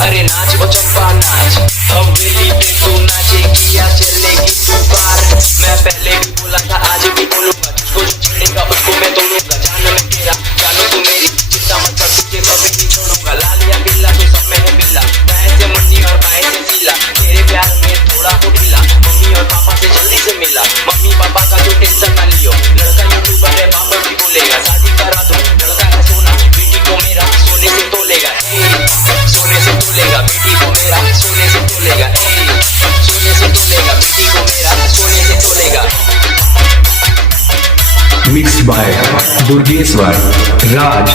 अरे नाच वो चंपा नाच, हवेली पे तू नाचेगी या चलेगी तू बार। मैं पहले भी बोला था आज भी बोलूंगा, तुझको जो छेड़ेगा उसको मैं तोड़ूंगा। जान में तेरा जानो तू मेरी, चिंता मत कर तुझे कभी नहीं छोड़ूंगा। लाल या बिल्ला तो सब में है बिल्ला, दाएं से मुन्नी और बाएं से सीला। तेरे प्यार में थोड़ा हो ढीला, मम्मी और पापा से जल्दी से मिला। मम्मी पापा का जो टेंशन ना लियो, लड़का यूट्यूबर है पापा भी बोलेगा। शादी करा दूं लड़का है सोना, बेटी को मेरा सोने से तोलेगा। सोने से तोलेगा बेटी को मेरा, सोने से तोलेगा। सोने से तोलेगा बेटी को मेरा, सोने से तोलेगा। मिक्स्ड बाय दुर्गेश्वर राज।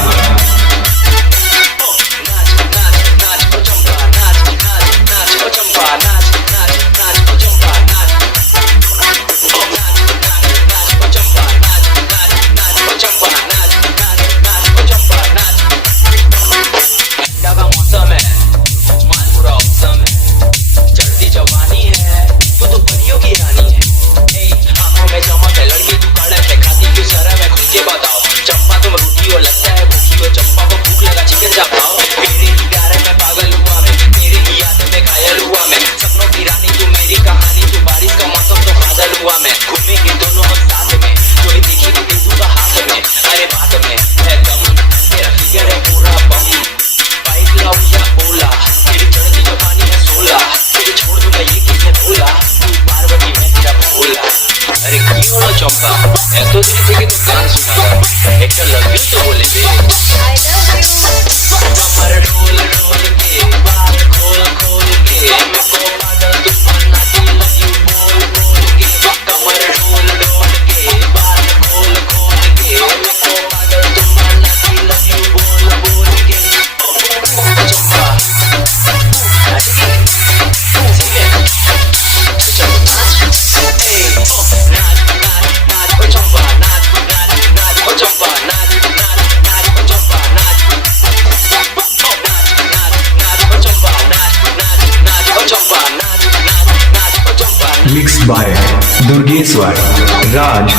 चंपा ऐसा दिखते कि तू गान सुना, एक लव यू तो बोले बे। I love you। कमर डोल डोल के, बाल खोल खोल के, मुझको पागल तू बनाती, love you बोल बोल के। कमर डोल डोल के, बाल खोल खोल के, मुझको पागल तू बनाती, love you बोल बोल के। चंपा सही है, चल मिक्स्ड बाय दुर्गेश्वर राज।